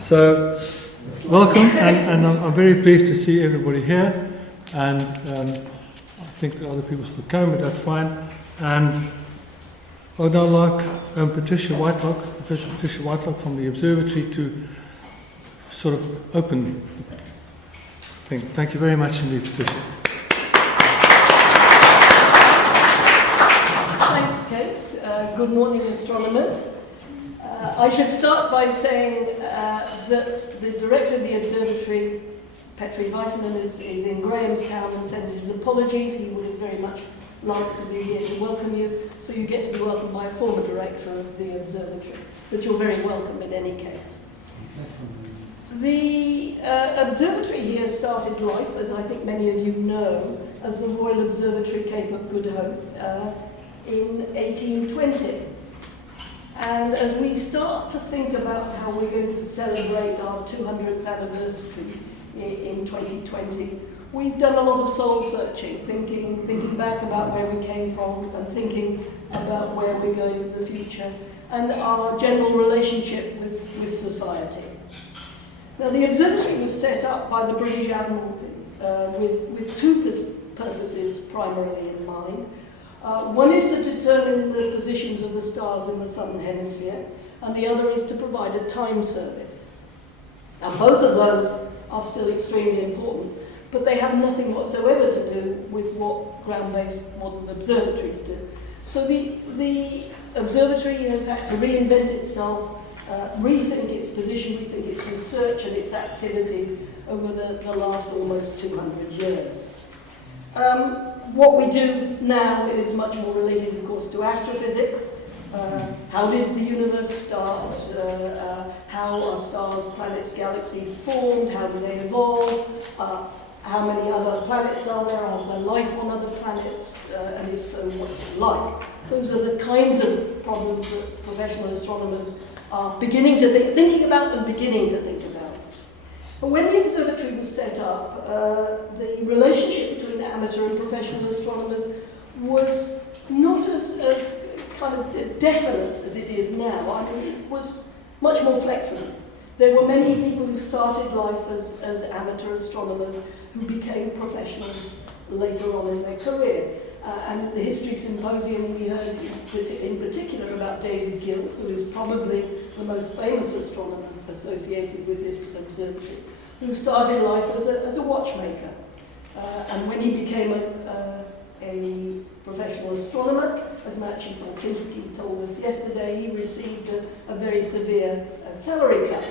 So, welcome, and I'm very pleased to see everybody here, and I think the other people still come, but that's fine. And I'd now like Patricia Whitelock, Professor Patricia Whitelock from the Observatory, to sort of open the thing. Thank you very much indeed, Patricia. Thanks, Kate. Good morning, astronomers. I should start by saying that the director of the observatory, Patricia Whitelock, is in Grahamstown and sends his apologies. He would have very much liked to be here to welcome you, so you get to be welcomed by a former director of the observatory, but you're very welcome in any case. The observatory here started life, as I think many of you know, as the Royal Observatory Cape of Good Hope in 1820. And as we start to think about how we're going to celebrate our 200th anniversary in 2020, we've done a lot of soul searching, thinking back about where we came from and thinking about where we're going in the future and our general relationship with society. Now, the observatory was set up by the British Admiralty with two purposes primarily in mind. One is to determine the positions of the stars in the southern hemisphere, and the other is to provide a time service. Now, both of those are still extremely important, but they have nothing whatsoever to do with what ground-based modern observatories do. So the observatory has had to reinvent itself, rethink its position, rethink its research and its activities over the last almost 200 years. What we do now is much more related, of course, to astrophysics. How did the universe start? How are stars, planets, galaxies formed? How do they evolve? How many other planets are there? Is there life on other planets? And if so, what's it like? Those are the kinds of problems that professional astronomers are beginning to thinking about and beginning to think about. But when the observatory was set up, the relationship between amateur and professional astronomers was not as kind of definite as it is now. I mean, it was much more flexible. There were many people who started life as amateur astronomers who became professionals later on in their career. And at the History Symposium, we heard in particular about David Gill, who is probably the most famous astronomer associated with this observatory, who started life as a watchmaker. And when he became a professional astronomer, as Maciej Salkinski told us yesterday, he received a very severe salary cut.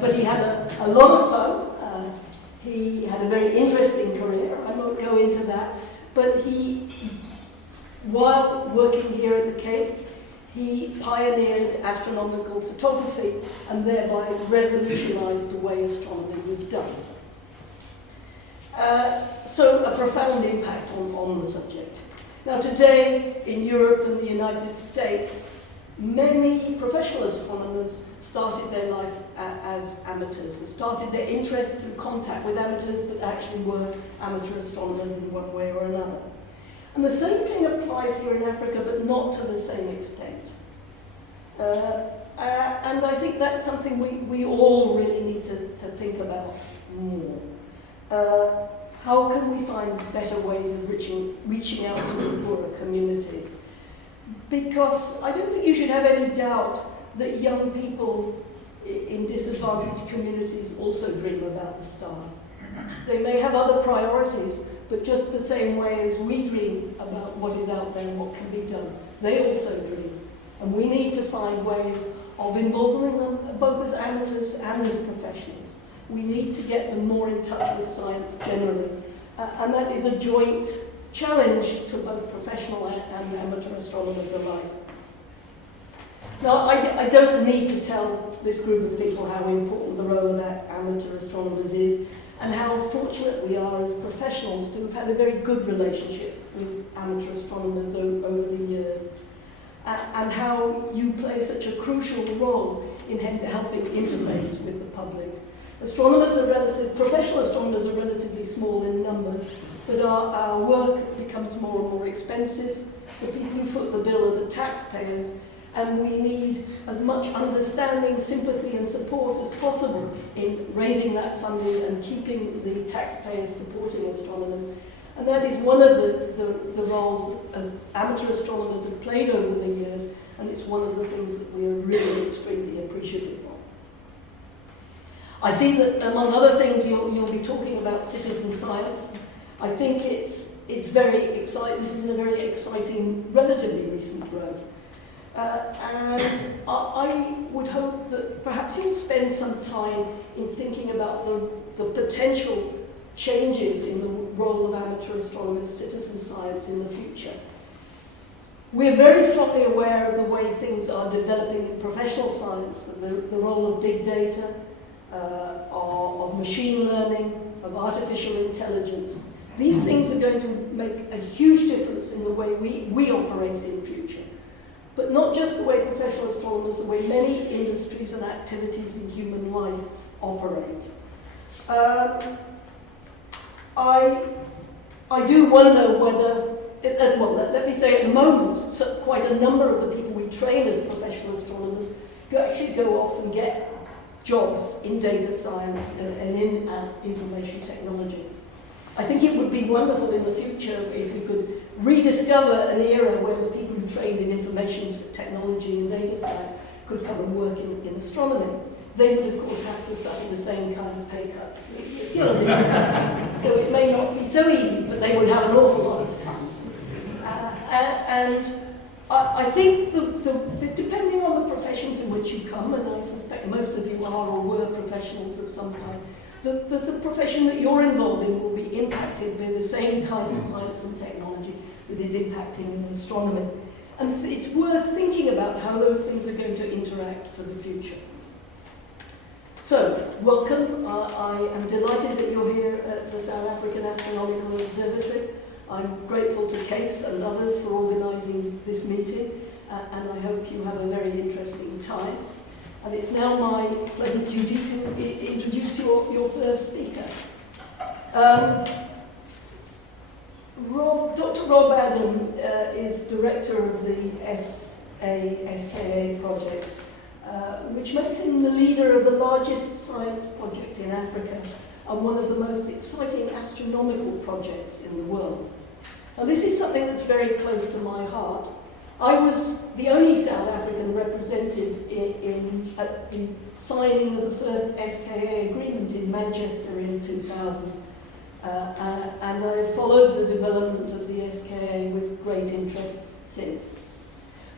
But he had a lot of fun. He had a very interesting career. I won't go into that. But while working here at the Cape, he pioneered astronomical photography and thereby revolutionized the way astronomy was done. So a profound impact on the subject. Now today, in Europe and the United States, many professional astronomers started their life as amateurs. They started their interest through contact with amateurs, but actually were amateur astronomers in one way or another. And the same thing applies here in Africa, but not to the same extent. And I think that's something we all really need to think about more. How can we find better ways of reaching out to the poorer communities? Because I don't think you should have any doubt that young people in disadvantaged communities also dream about the stars. They may have other priorities, but just the same way as we dream about what is out there and what can be done, they also dream. And we need to find ways of involving them both as amateurs and as professionals. We need to get them more in touch with science generally. And that is a joint challenge to both professional and amateur astronomers alike. Now, I don't need to tell this group of people how important the role of amateur astronomers is and how fortunate we are as professionals to have had a very good relationship with amateur astronomers over the years, and how you play such a crucial role in helping interface with the public. Professional astronomers are relatively small in number, But our work becomes more and more expensive. The people who foot the bill are the taxpayers, and we need as much understanding, sympathy and support as possible in raising that funding and keeping the taxpayers supporting astronomers. And that is one of the roles as amateur astronomers have played over the years, and it's one of the things that we are really extremely appreciative of. I think that among other things you'll be talking about citizen science. I think it's very exciting. This is a very exciting, relatively recent growth. And I would hope that perhaps you'll spend some time in thinking about the potential changes in the role of amateur astronomers, citizen science in the future. We're very strongly aware of the way things are developing in professional science, and the role of big data, of machine learning, of artificial intelligence. These things are going to make a huge difference in the way we operate in the future. But not just the way professional astronomers, the way many industries and activities in human life operate. I do wonder whether, well, let me say at the moment, so quite a number of the people we train as professional astronomers actually go off and get jobs in data science and in information technology. I think it would be wonderful in the future if we could rediscover an era where the people who trained in information technology and data science could come and work in astronomy. They would, of course, have to suffer the same kind of pay cuts. So it may not be so easy, but they would have an awful lot of fun. And I think depending on the professions in which you come, and I suspect most of you are or were professionals of some kind, the profession that you're involved in will be impacted by the same kind of science and technology that is impacting astronomy. And it's worth thinking about how those things are going to interact for the future. So, welcome. I am delighted that you're here at the South African Astronomical Observatory. I'm grateful to Case and others for organising this meeting, and I hope you have a very interesting time. And it's now my pleasant duty to introduce your first speaker. Dr. Rob Adam is director of the SKA project, which makes him the leader of the largest science project in Africa and one of the most exciting astronomical projects in the world. Now, this is something that's very close to my heart. I was the only South African represented at the signing of the first SKA agreement in Manchester in 2000. And I followed the development of the SKA with great interest since.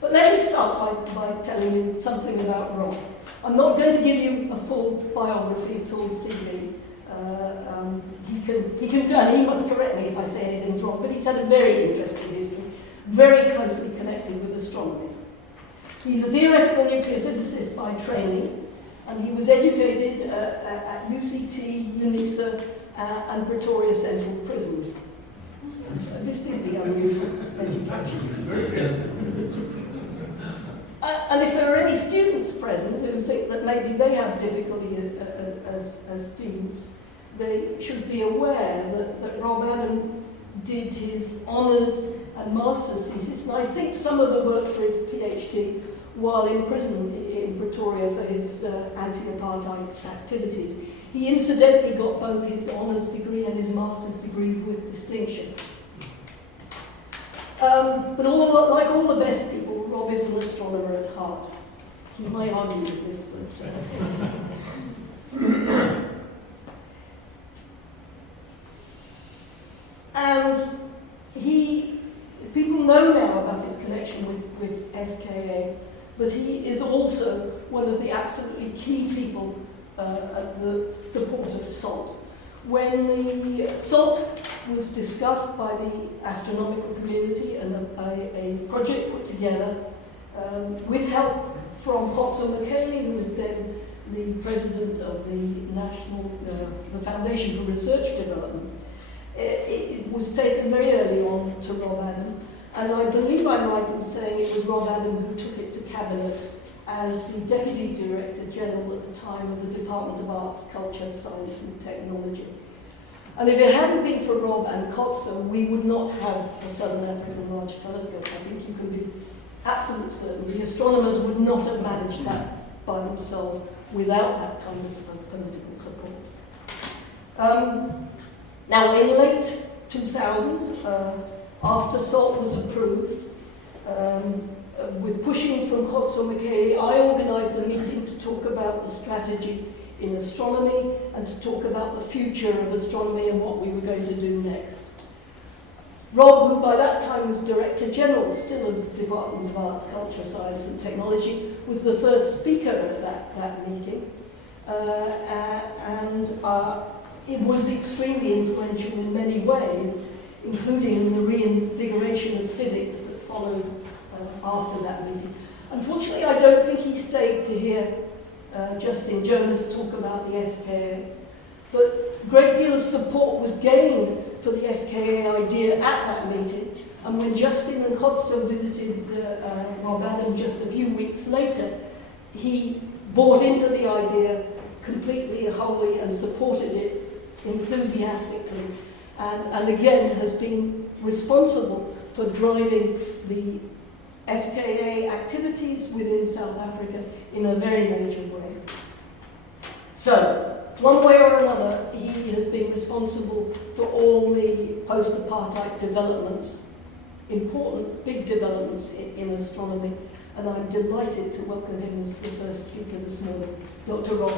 But let me start by telling you something about Rob. I'm not going to give you a full biography, full CV. He can and he must correct me if I say anything's wrong, but he's had a very interesting history, very closely connected with astronomy. He's a theoretical nuclear physicist by training, and he was educated at UCT, UNISA, and Pretoria Central Prison. Distinctly unusual education. And if there are any students present who think that maybe they have difficulty as students, they should be aware that Rob Adam did his honours and master's thesis, and I think some of the work for his PhD while in prison in Pretoria for his anti-apartheid activities. He incidentally got both his honours degree and his master's degree with distinction. But like all the best people, Rob is an astronomer at heart. He might argue with this, but... And people know now about his connection with SKA, but he is also one of the absolutely key people at the support of SALT. When the SALT was discussed by the astronomical community and a project put together with help from Hotso Mokele, who was then the president of the Foundation for Research Development, it was taken very early on to Rob Adam, and I believe I'm right in saying it was Rob Adam who took it to Cabinet as the Deputy Director General at the time of the Department of Arts, Culture, Science and Technology. And if it hadn't been for Rob and Kotso, we would not have a Southern African Large Telescope. I think you can be absolutely certain. The astronomers would not have managed that by themselves without that kind of political support. Now, in late 2000, after SALT was approved, with pushing from Kotso Makere, I organised a meeting to talk about the strategy in astronomy and to talk about the future of astronomy and what we were going to do next. Rob, who by that time was Director General, still of the Department of Arts, Culture, Science and Technology, was the first speaker at that meeting. It was extremely influential in many ways, including in the reinvigoration of physics that followed after that meeting. Unfortunately, I don't think he stayed to hear Justin Jonas talk about the SKA, but a great deal of support was gained for the SKA idea at that meeting, and when Justin and Kotso visited Marbanan just a few weeks later, he bought into the idea completely, wholly, and supported it enthusiastically, and again has been responsible for driving the SKA activities within South Africa in a very major way. So, one way or another, he has been responsible for all the post-apartheid developments, important big developments in astronomy, and I'm delighted to welcome him as the first speaker this morning, Dr. Rob.